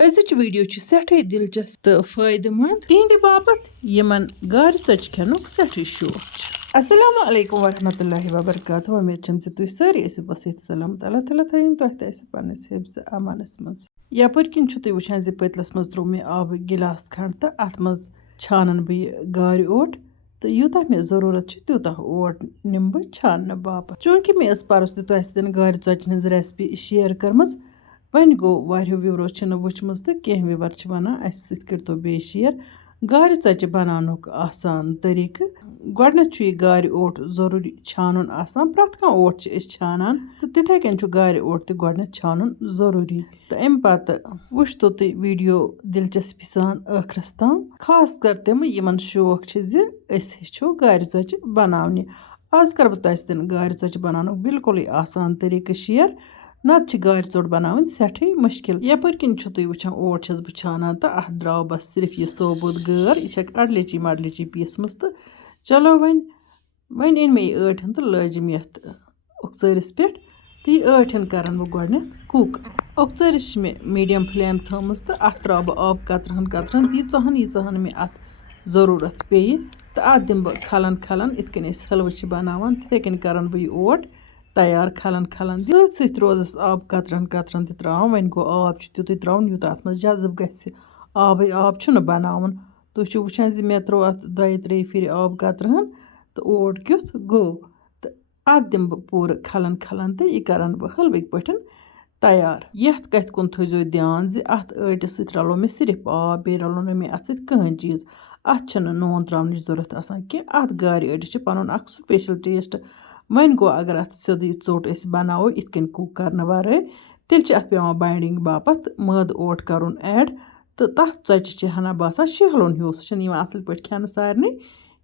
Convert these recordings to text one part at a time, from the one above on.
अजिच video सठे दिलचस्प तो फायदेमंद तिहंद बापत यमन गार षच खेनुक सठे शौक। अस्सलामु अलैकुम वरहमतुल्लाहि वबरकातुहू। उम्मीद छम जे तुह सारी ऐसे बसित सलामत। अल्लाह ताला थयन तुह ते ऐसे पन्निस हिफ्ज़ अमानस मज। यपर किन छु तुह वुछान जे पतलस मज त्रो मे आब गिलास खंड तो अत मज छानन बह गार ओट तो यूता मे जरूरत छ त्यूता ओट निम बह छानन बापत। चूंकि मे परस तुह सतन गार षचन हज रेसिपी शेयर करमज वन गो वारियो व्यूरो छन वुचमज तो कह व्यूवर छ वनान अस सत करतो बे शेयर गार षच बनानुक आसान तरीक। गोडनेथ छु यह गार ओट जरूरी छानुन आसान। प्रत कह ओट छ अस छानान तो तिथे कन छु गार ओट ते गोडनेथ छानुन जरूरी। तो अम पत वुचतो तुह वीडियो दिलचस्पी सान आखिरस ताम। खास कर तिम यमन शौक छ जे अस हेचो गार षच बनावनि। आज कर बह तुह सतन गार षच बनानुक बिल्कुल आसान तरीक शेयर। नत गार षोट बनावन सठे मुश्किल। यपर किन छु तुह वुछान ओट छस बह छानान तो अत द्राव बस सिर्फ यह सोबुत गार यह अडलिची मडलिची पीसमस। तो चलो वन इन मे यह ऐठन तो लजम यथ उकसरिस पे तो यह ऐठन करन बह गोडनेथ कुक। उकसरिस मे मीडियम फ्लेम थमज तो अत त्राव बह आब कतरहन कतरहन यीचहन मे अत जरूरत पे तो अत दिम बह खलन खलन इत कन अस हलवह छ बनावान तिथे कन करन बह यह ओट तैयार खलन खलन सत सत रोजस आब कतरहन कतरहन त त्रावन। वन गो आब तुत त्रावन यूत अत मज जजब गछ आब आब छु बनावन। तुह छु वुछान जे मे त्रो अत दय त्रे फिर आब कतरहन तो ओट क्युथ गो तो अत दिम बह पूर खलन खलन तो यह करन बह हलवक पठन तैयार। यथ कथ कुन थो ध्यान जे अत ऐटिस सत रलो मे सिर्फ आब बे रलो न मे अत सत कहीं चीज अत छन नून त्रावनिच जरूरत आसान कि अत गार ऐटिस छ पनुन अख स्पेशल टेस्ट। वन गो अगर अत सोदी चोट अस बनावो इत कन कुक करने वराय तेल छ अत पेवान बाइंडिंग बापत मद ओट करुन ऐड तो तथ षच छ हना बासान शहलुन हियो सह छन यिवान असल पठ खेन सारने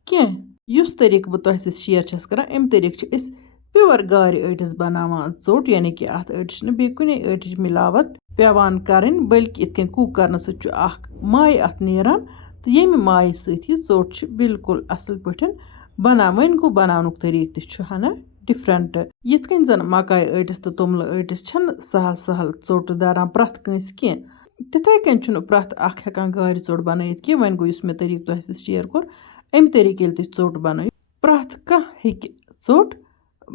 कह। युस तरीक बह तुह सत शेयर छस करन अम तरीक छ अस प्योर गार ऐटिस बनावान चोट यानी कि अत ऐटिस न बे कुने ऐटिच मिलावट पेवान करन बल्कि इत कन कुक करने सत छ अख माय अत नेरान तो येमि माय सत यह चोट छ बिल्कुल असल पठन बनान। वन गो बनानुक तरीक तह हना डिफरेंट यिथ कन जन मकाई ऐटिस तो तुमल ऐटिस छन सहल सहल चोट दारान प्रत कंस कह तिथे कन छु प्रत अख हेकान गार चोट बनायित कह। वन गो युस मे तरीक तुह सत शेयर कोर अम तरीक येल तुह चोट बनायित प्रत कह हेक चोट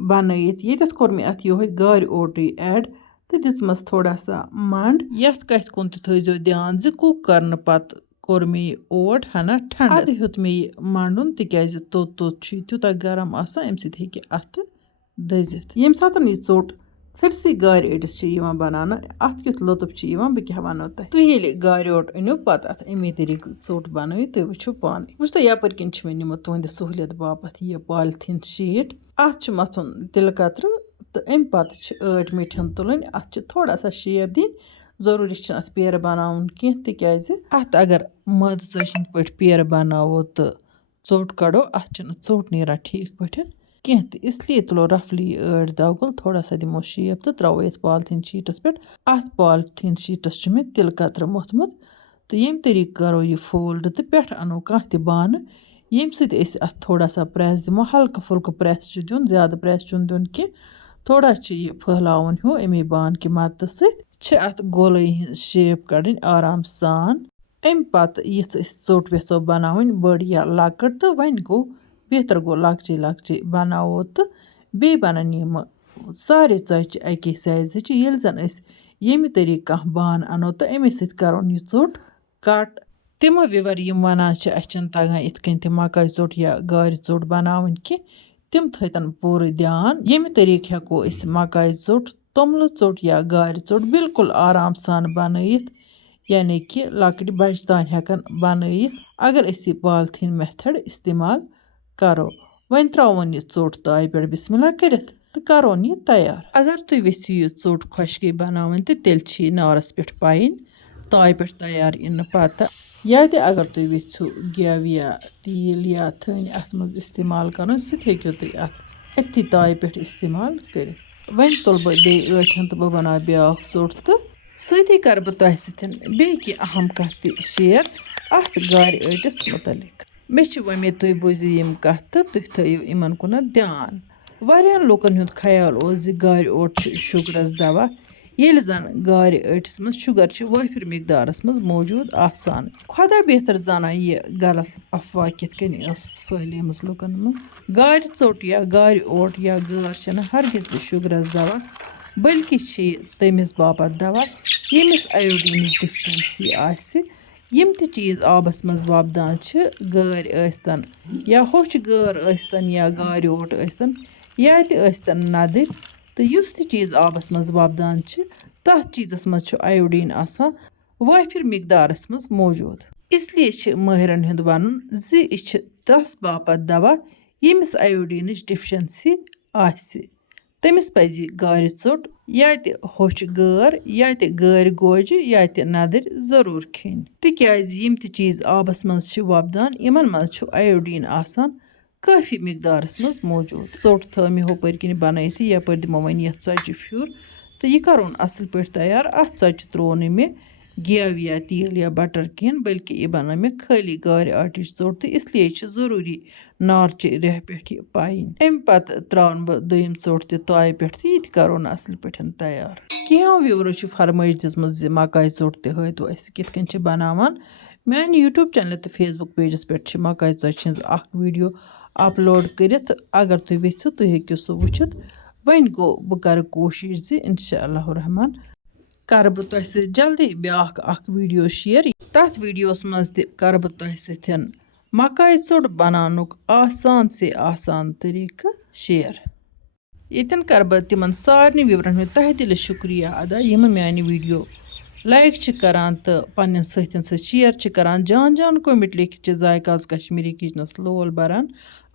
बनायित। येतथ कोर मे अत योह गार ओट ऐड तो दिसमस थोड़ा सा मंड। यथ कथ कुन थो ध्यान जे कुक करने पत कोर मे ओट हना ठंड अद हेत मे मंडुन तिकाज तोत तोत छु त्यूता गरम आसान अम सत हेके अत दजित। यम सातन यह चोट सटसी गार ऐटिस छ यिवान बनाना अत क्युथ लुत्फ छ यिवान बह क्या वनो तुह। तुह येले गार ओट अनियो पत अत अमे तरीक चोट बनायो तुह वुछो पाने। वुछतो यपर किन छ मे निमो तुहंद सहूलियत बापत यह पॉलिथीन शीट अत छ मथुन तिल कतर तो अम पत छ ऐट मिठन तुलन अत छ थोड़ा सा शेप दिन जरूरी छ अत पेर बनावन कह तिकाज अत अगर मद षचिन पठ पेर बनावो तो चोट कड़ो अत छ चोट नेरान ठीक पठन कह तो इसलिए तुलो रफली ऐट दगुल थोड़ा सा दिमो शेप तो त्रो ये पॉलिथीन शीटस पे। अत पॉलिथीन शीटस मे तिल कतर मोथमुत तो यम तरीक करो यह फोल्ड तो पे अनो कह त बान यम सत अत थोड़ा सा प्रेस दिमो हल्का फुल्का प्रेस छ दिन ज्यादा प्रेस चुन दिन कह थोड़ा छ यह फहलावन हो अमे बान कि मदद सत छ अत गोल शेप कड़न आराम सान। अम पत यिथ चोट वेसो बनावन बड़ या लकट तो वन गो बेहतर गो लकचे लकचे बनावो तो बे बनन यम सारे षच अके साइज येल जन अस येमि तरीक कह बान अनो तो अमे सत करोन यह चोट कट। तिमो व्यूवर यम वनान छ अचन तगान इत कन ते मकाई चोट या गार चोट बनावन कि तिम थतन पूरे ध्यान येमि तरीक हेको अस मकाई चोट तुमल चोट या गार चोट बिल्कुल आराम सान बनायित यानी कि लकट बच तान हेकन बनायित अगर अस यह पॉलिथीन मेथड इस्तेमाल करो। वन त्रावन यह चोट ताय पे बिस्मिल्लाह करित तो करोन यह तैयार। अगर तुह वेसियो यह चोट खुशकी बनावन तो तेल छ यह नारस पे पाइन ताय पे तैयार इन पत या अगर तुह वेसो गेव या तेल या थन अत मज इस्तेमाल कर सह हेको तुह अत अथी ताय पे इस्तेमाल कर। वन तुल बह बे ऐठन तो बह बना ब्याख चोट तो सती कर बह तुह सतन बे कि अहम कथ शेयर अत गार ऐटिस मुतलिक। मे उम्मीद तुह बोझो यम कथ तो तुह थयो इमन कुन ध्यान। वारियान लोकन हुंद ख्याल ओस जे गार ओट शुगरस दवा येल जन गार अटिस मज शुगर वाफिर मिकदारस मज मौजूद आसान खुदा बेहतर जाना ये गलत अफवाह कित कन फैलमस लुकन मज गार चोट या गार ओट या गार छन हरगिज शुगरस दवा बल्कि तमिस बापत दवा यमिस आयोडीन डिफिशेंसी आसि यम त चीज आबस मज वपदान गार आस्तन या होच गार आस्तन या गार ओट आस्तन या तन नदर तो युस त चीज आबस मज वपदान तथ चीजस मज आयोडीन आसान वाफिर मिकदारस मज मौजूद इसलिए माहिरन हुंद वनुन यह तस बापत दवा यमिस आयोडीन डिफिशेंसी आसि तमिस पज़ि गार चोट या होच गार या गार गोज या नदर जरूर खेन तिक्याज यम त चीज आबस मज वपदान यमन मज आयोडीन आसान काफ़ी मिकदारस मज मौजूद चोट थो मे होपर किन बनत यपर दिमो वन ये षचि फ्यूर तो यह करोन असल पे तैयार अत षचि त्रो न मे गेव या तेल या बटर कहें बल्कि यह बनो मे खाली गार आटिच चोट तो इसलिए ज़रूरी नारचि रेह पे पाइन अम पत त्रावन बह दोयम चोट ताय पे तो यह करोन असल पे तैयार कहो व्यूवरो फरमाइश दिसमज मकाई चोट तहतो कित कन बनावान मान यूट्यूब चैनल तो फेसबुक पेजस पे मकाई षचि हज वीडियो अपलोड करित अगर तुम वेछो तुम हेक्यो सह वुचित वन गो बह कर कोशिश ज इंशाअल्लाह रहमान कर बह तुह सह जल्दी ब्याख वीडियो शेयर तथ वीडियोस मज कर बह तुह सथन मकाई चोट बनानुक आसान से आसान तरीका शेयर यतन कर बह तिमन सारनी विवरण में तह दिल शुक्रिया अदा यम मान वीडियो लाइक करान तो पन्न सतन सत शेयर करान जान जान कमेंट लिखित जायकाज कश्मीरी किचनस लोल बरान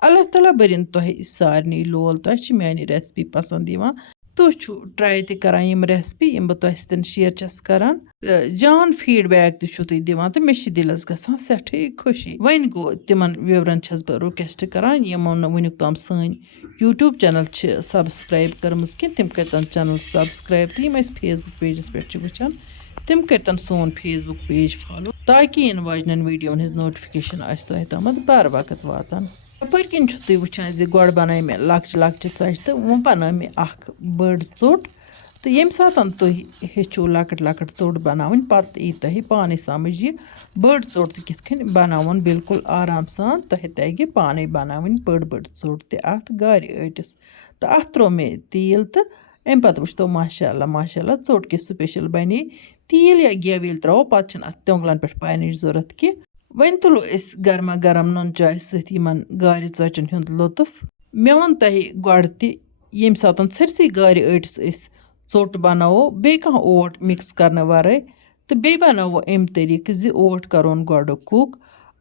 अल्लाह ताला बरिन तुह सारनी लोल तुह मान रेसिपी पसंद यिवान तुह ट्राई त करान यम रेसिपी यम बह तुह सतन शेयर करान जान फीडबैक तुह दिवान तो मे दिलस गसान सठे खुशी वन गो तिमन विवरण छस बह रिक्वेस्ट करान यमो न वुनिक ताम सन यूट्यूब चैनल सब्सक्राइब करमज कि तिम करतन चैनल सब्सक्राइब तो यम फेसबुक पेजस पे वुचान तिम करतन सोन फेसबुक पेज फॉलो ताकि इन वाजन वीडियो हज नोटिफिकेशन आस तुह तमत बार वक्त वातान अपर किन तुम वुचान ज गो बना मे लक्च लक्च षचि तो वो बना मे बड़ चोट तो यम सात तुम हेचो लकट लकट चोट बनावन पत यी तुह पाने समझ यह बड़ चोट तो कित कन बनावन बिल्कुल आराम सान तुह तगे पाने बनावन बड़ चोट तथ गार अटिस तो अत त्रो मे तेल तो अम पत वुच तो माशाअल्लाह माशाअल्लाह चोट के स्पेशल बने तेल या गेव ये त्रो पे अत तोंगलन पे पानी जरूरत कि वन तुलो गर्मा गर्म नुन चाय सतन गार षचन हुंद लुत्फ मे वोन तुह गोड़ यम सात सरसी गार अटिस चोट बनावो बे कह ओट मिक्स करने वराय तो बे बनावो अम तरीक ज ओट करोन गोड़ कुक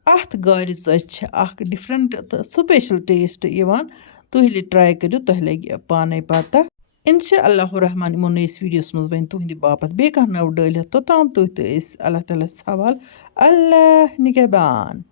अत गार षचि डिफरेंट तो स्पेशल टेस्ट यवान तुह ट्राई करो तुह लगे पाने पता इंशाअल्लाह रहमान यमो नईस वीडियोस मज वन तुहंद बापत बे कह नव डालित तोताम तुह तो अल्लाह ताला हवाल अल्लाह निगहबान।